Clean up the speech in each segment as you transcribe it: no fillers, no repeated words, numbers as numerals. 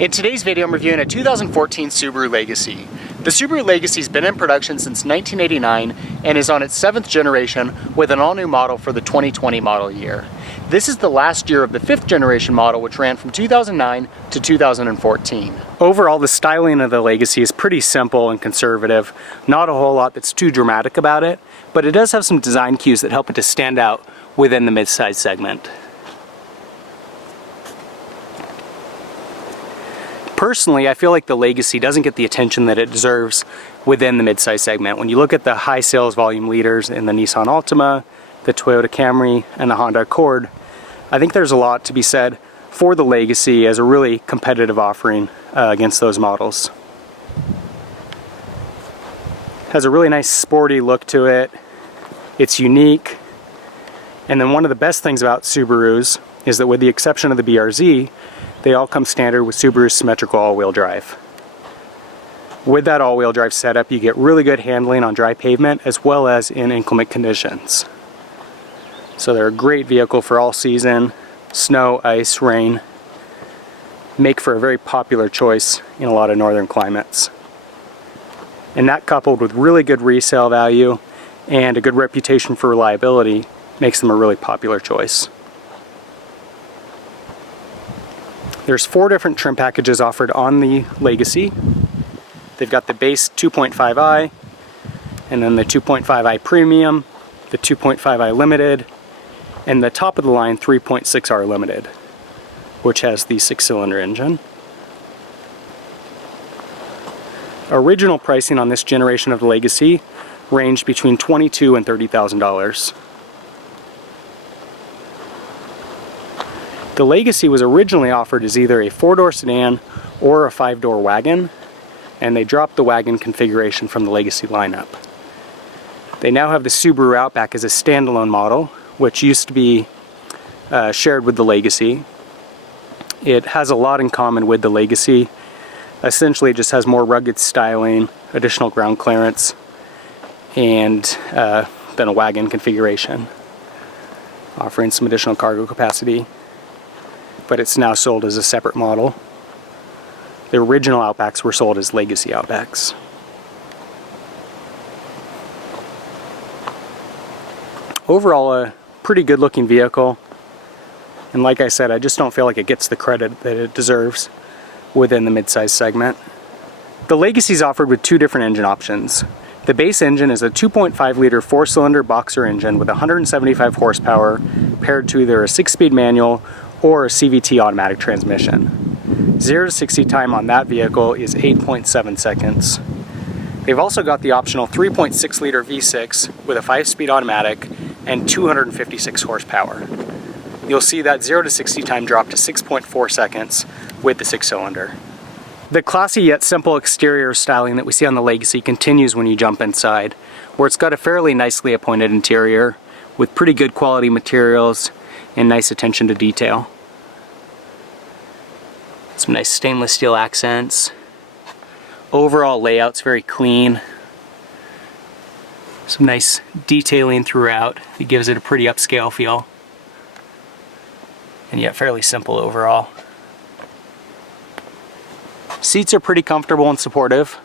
In today's video, I'm reviewing a 2014 Subaru Legacy. The Subaru Legacy has been in production since 1989 and is on its 7th generation with an all-new model for the 2020 model year. This is the last year of the 5th generation model, which ran from 2009 to 2014. Overall, the styling of the Legacy is pretty simple and conservative. Not a whole lot that's too dramatic about it, but it does have some design cues that help it to stand out within the mid-size segment. Personally, I feel like the Legacy doesn't get the attention that it deserves within the mid-size segment. When you look at the high sales volume leaders in the Nissan Altima, the Toyota Camry, and the Honda Accord, I think there's a lot to be said for the Legacy as a really competitive offering against those models. It has a really nice sporty look to it. It's unique. And then one of the best things about Subarus is that with the exception of the BRZ, they all come standard with Subaru's symmetrical all-wheel drive. With that all-wheel drive setup, you get really good handling on dry pavement as well as in inclement conditions. So they're a great vehicle for all season, snow, ice, rain. Make for a very popular choice in a lot of northern climates. And that, coupled with really good resale value and a good reputation for reliability, makes them a really popular choice. There's 4 different trim packages offered on the Legacy. They've got the base 2.5i, and then the 2.5i Premium, the 2.5i Limited, and the top of the line 3.6R Limited, which has the 6-cylinder engine. Original pricing on this generation of the Legacy ranged between $22,000 and $30,000. The Legacy was originally offered as either a 4-door sedan or a 5-door wagon, and they dropped the wagon configuration from the Legacy lineup. They now have the Subaru Outback as a standalone model, which used to be shared with the Legacy. It has a lot in common with the Legacy. Essentially, it just has more rugged styling, additional ground clearance, and then a wagon configuration, offering some additional cargo capacity. But it's now sold as a separate model. The original Outbacks were sold as Legacy Outbacks. Overall, a pretty good looking vehicle. And like I said, I just don't feel like it gets the credit that it deserves within the midsize segment. The Legacy is offered with 2 different engine options. The base engine is a 2.5 liter 4-cylinder boxer engine with 175 horsepower paired to either a 6-speed manual or a CVT automatic transmission. 0 to 60 time on that vehicle is 8.7 seconds. They've also got the optional 3.6 liter V6 with a 5-speed automatic and 256 horsepower. You'll see that 0 to 60 time drop to 6.4 seconds with the 6-cylinder. The classy yet simple exterior styling that we see on the Legacy continues when you jump inside, where it's got a fairly nicely appointed interior with pretty good quality materials and nice attention to detail. Some nice stainless steel accents. Overall layout's very clean. Some nice detailing throughout. It gives it a pretty upscale feel. And yet fairly simple overall. Seats are pretty comfortable and supportive.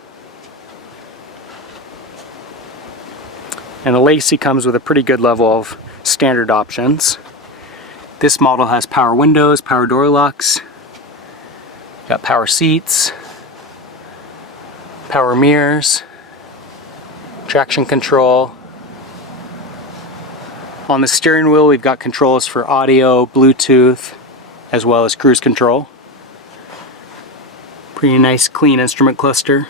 And the Legacy comes with a pretty good level of standard options. This model has power windows, power door locks, got power seats, power mirrors, traction control. On the steering wheel, we've got controls for audio, Bluetooth, as well as cruise control. Pretty nice, clean instrument cluster.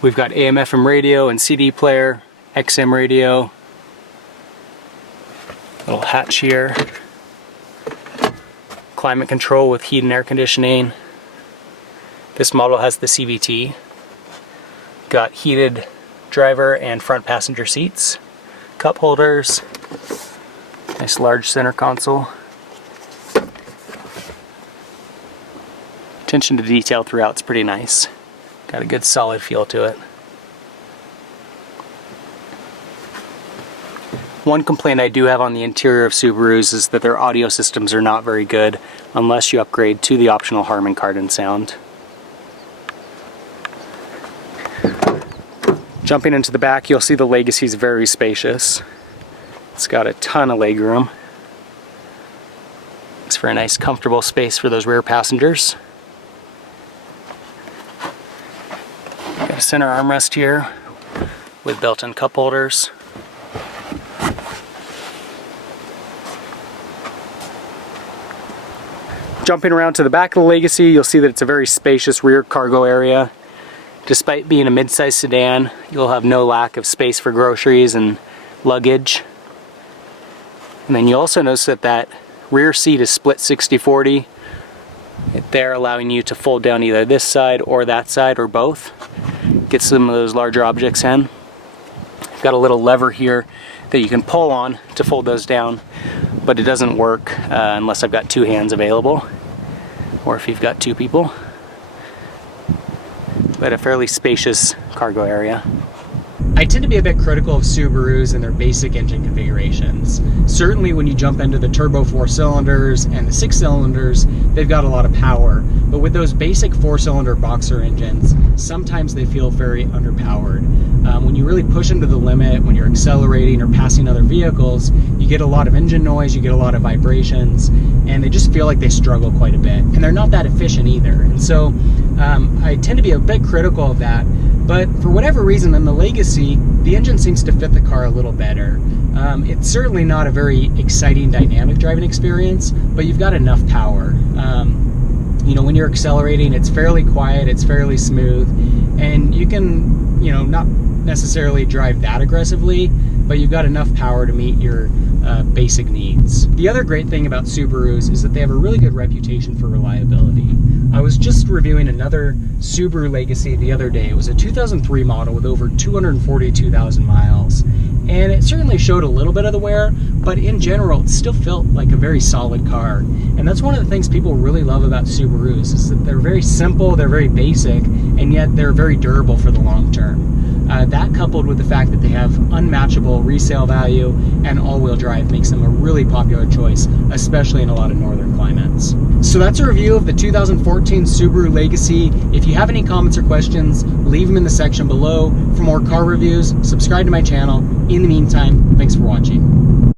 We've got AM/FM radio and CD player, XM radio. Little hatch here. Climate control with heat and air conditioning. This model has the CVT. Got heated driver and front passenger seats. Cup holders. Nice large center console. Attention to detail throughout is pretty nice. Got a good solid feel to it. One complaint I do have on the interior of Subarus is that their audio systems are not very good unless you upgrade to the optional Harman Kardon sound. Jumping into the back, you'll see the Legacy is very spacious. It's got a ton of legroom. It's for a nice comfortable space for those rear passengers. Got a center armrest here with built-in cup holders. Jumping around to the back of the Legacy, you'll see that it's a very spacious rear cargo area. Despite being a mid-size sedan, you'll have no lack of space for groceries and luggage. And then you also notice that that rear seat is split 60-40. There, allowing you to fold down either this side or that side or both. Get some of those larger objects in. You've got a little lever here that you can pull on to fold those down, but it doesn't work unless I've got two hands available, or if you've got two people. But a fairly spacious cargo area. I tend to be a bit critical of Subarus and their basic engine configurations. Certainly when you jump into the turbo 4 cylinders and the 6 cylinders, they've got a lot of power. But with those basic 4-cylinder boxer engines, sometimes they feel very underpowered. When you really push them to the limit, when you're accelerating or passing other vehicles, you get a lot of engine noise, you get a lot of vibrations, and they just feel like they struggle quite a bit. And they're not that efficient either. And so I tend to be a bit critical of that. But for whatever reason, in the Legacy, the engine seems to fit the car a little better. It's certainly not a very exciting, dynamic driving experience, but you've got enough power. You know, when you're accelerating, it's fairly quiet, it's fairly smooth, and you can, you know, not necessarily drive that aggressively, but you've got enough power to meet your basic needs. The other great thing about Subarus is that they have a really good reputation for reliability. I was just reviewing another Subaru Legacy the other day. It was a 2003 model with over 242,000 miles. And it certainly showed a little bit of the wear, but in general, it still felt like a very solid car. And that's one of the things people really love about Subarus, is that they're very simple, they're very basic, and yet they're very durable for the long term. That coupled with the fact that they have unmatchable resale value and all-wheel drive makes them a really popular choice, especially in a lot of northern climates. So that's a review of the 2014 Subaru Legacy. If you have any comments or questions, leave them in the section below. For more car reviews, subscribe to my channel. In the meantime, thanks for watching.